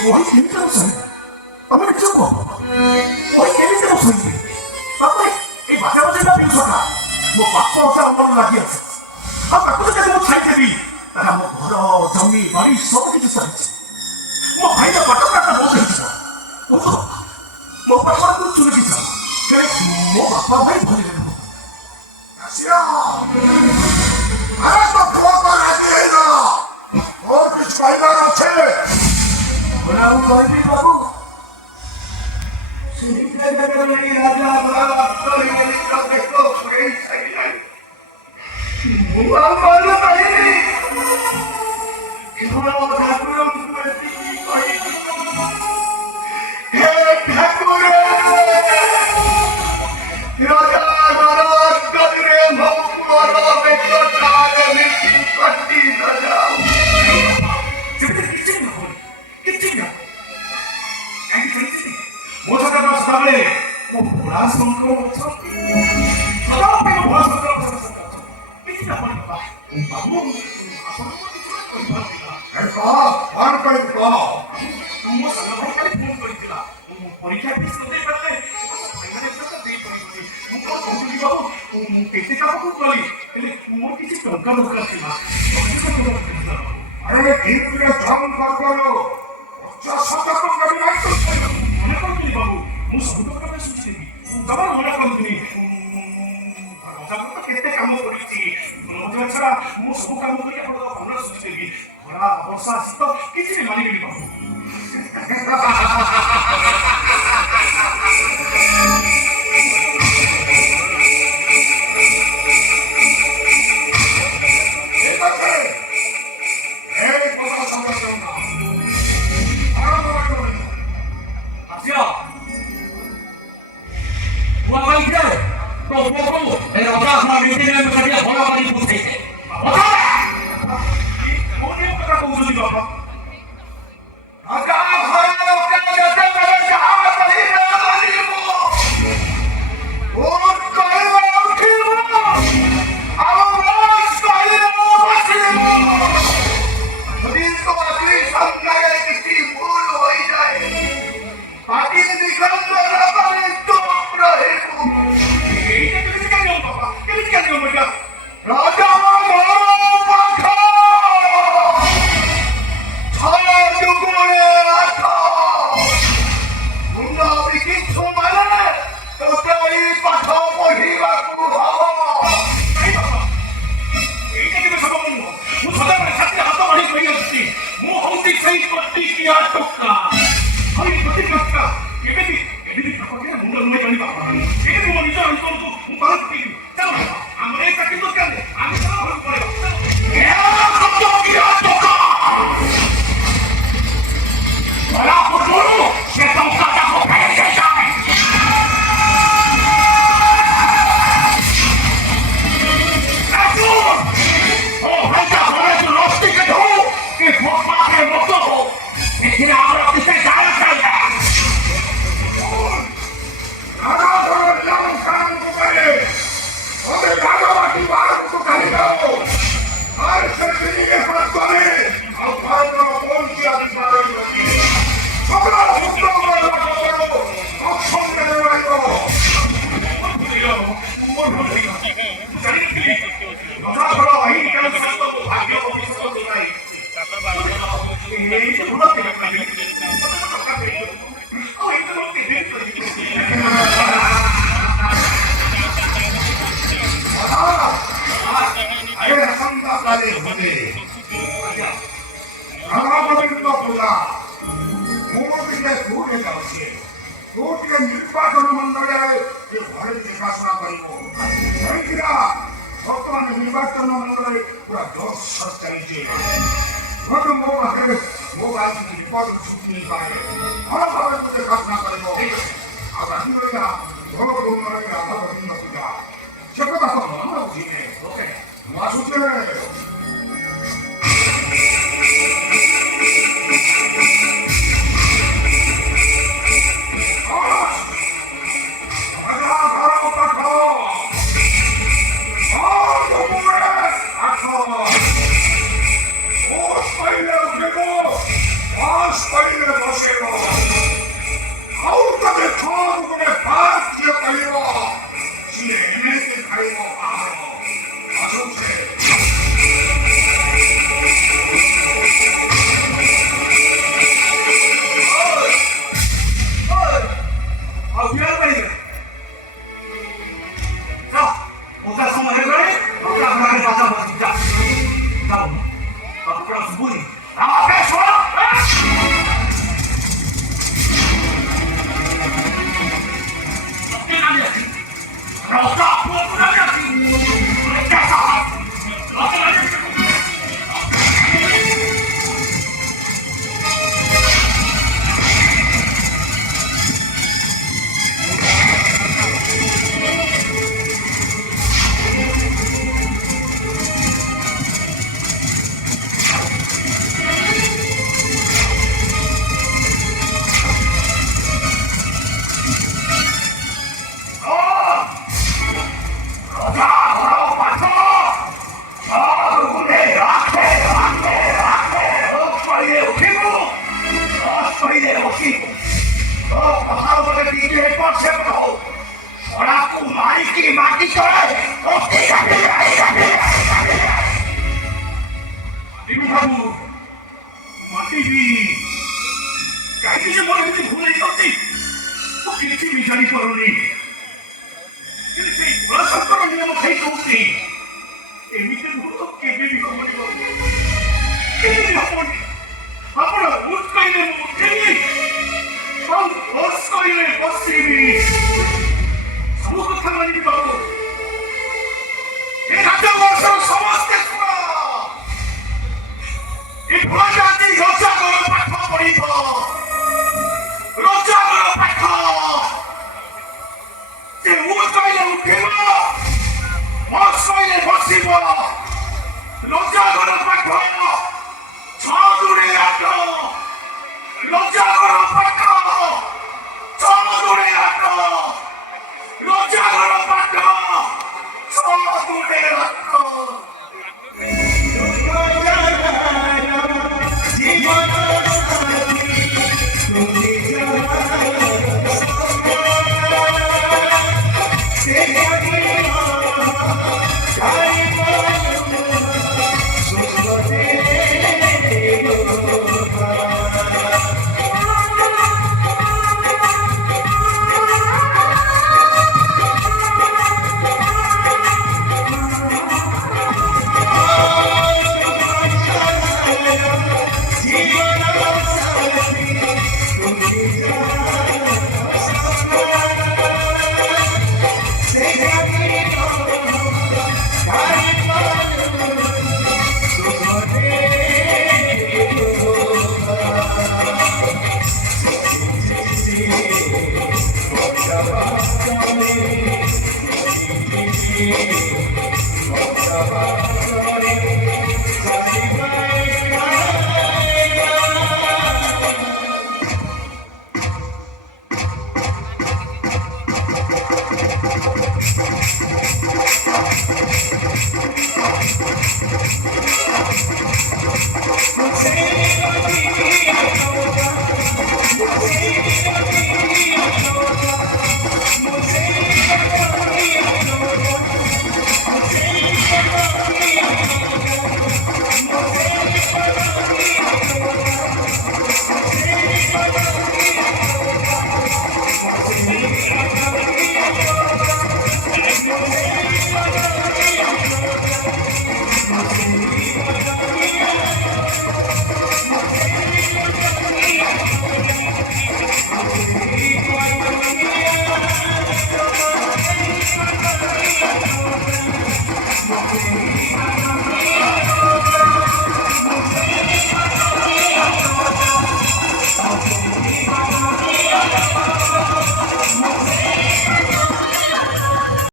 वही केमिति सही আমি কিছু কব ওই কেমিতি সহি তারপরে এই বাজে বাজে না বিষয়টা ମୋ ବାପ ଅଜା ଅମଳ ଲାଗି ଅଛି ଆଉ ତାକୁ ଯଦି ମୁଁ ଛାଇଦେବି ତାହା ମୋ ଘର ଜମି ବାଡ଼ି ସବୁ କିଛି ସରିଛି ମୋ ଭାଇର ପାଠପଢ଼ା ବହୁତ ହେଇଯିବ ମୋ ବାପାକୁ ଚୁଲିକି ଯାଅ ମୋ ବାପା ଭାଇ ଭୁଲିବେ ଆସିଆ ଆରେ ତ ପୁଅ ରାଜି ହେଇଗଲା ମୋର କିଛି କହିବାର ଅଛି ଆଉ କହିବି ବାବୁ ରାଜା ଦେଖ ମୁଁ ଆଉ କହିଲ ପାଇନି କେବଳ ଠାକୁରଙ୍କୁ ଏତିକି କହିବି ହେ ଠାକୁର ରାଜା ଘର ଅଙ୍କରେ ମୋ ପୁଅର ବେକଟାରେ ମିଶି କଟି ଯାଉ କିଛି ନ ହଉ କିଛି ନ କାହିଁକି ମୋ ସକାଳ ସଦାବେଳେ ମୋ ଭୋଳା ଶଙ୍କର ଅଛନ୍ତି ସଦାବେଳେ ଭୋଳା ଶଙ୍କର କିଛି ନା ପଡ଼ିବା ବାବୁ ଆପଣଙ୍କୁ କିଛି କହିପାରୁଥିଲା କଣ କହିବି କହ ମୋ ସାନ ଭାଇ କାଲି ଫୋନ କରିଥିଲା ମୁଁ ପରୀକ୍ଷା ଫିସ୍ ଦେଇ ପାରିଲେ ଭାଇମାନେ ଦେଇପାରିବନି ମୁଁ କଣ କହୁଥିଲି ବାବୁ ମୁଁ କେତେ କାମକୁ କଲି ହେଲେ ମୋର କିଛି ଟଙ୍କା ଦରକାର ଥିଲା ଆରେ ଠିକରେ ଜମ କରିଦେଲୁ 50,000 ଟଙ୍କା ବି ନାହିଁ ମନେ କରୁଥିଲି ବାବୁ ମୁଁ ସବୁ ଟଙ୍କା ଶୁଝିଦେବି ଜମା ମନେ କରୁଥିଲି କେତେ କାମ କରିଛି ଛଡ଼ା ମୁଁ ସବୁ କାମ କରି ଆପଣଙ୍କ ଭଲ ଶୁଝିଦେବି ଖରା ବର୍ଷା ଶୀତ କିଛି ବି ମାନିବିନି ବାବୁ ନିର୍ବାଚନ ମଣ୍ଡଳରେ ଘରେ ଦେଖାଶୁଣା କରିବ ବର୍ତ୍ତମାନ ନିର୍ବାଚନ ମଣ୍ଡଳରେ ପୁରା ଜୋରସୋର ଚାଲିଛି ମୋ ପାଖରେ ମୋ ରିପୋର୍ଟ ଛୁଟି ନେଇପାରେ ଭଲ ଭାବରେ ଦେଖାଶୁଣା କରିବ ଆଉ ରାତି ରହିଲା ଭଲ ରହିଲା ରାଧା ଗୋବିନ୍ଦ ପୂଜା ସେ କଥା ତ ମନ ବୁଝିନେ ମୁଁ ଆସୁଛେ মাটি চড়ায় বাবু মাটি কাকে যে মনে হচ্ছে ভুলে যাচ্ছি ও কিছু বিচারি করনি কিন্তু সেই পড়াশোনা নিয়ম খাই করছি এমনিতে ভূত কেঁপে বিকমনি কেঁপে হবনি আপনারা ভূত কাইলে উঠেনি বস কাইলে বসিনি সব কথা মানি বাবু এই রাজ্য বর্ষর সমস্ত শোনা এই ভোলা জাতি রচা করো পাঠ পড়িব রচা করো পাঠ যে ভূত কাইলে উঠিব বস কাইলে বসিব রচা করো পাঠ ছদূরে আট রচা করো পাঠ ছদূরে আট রচা করো পাঠ ছদূরে আট Bye.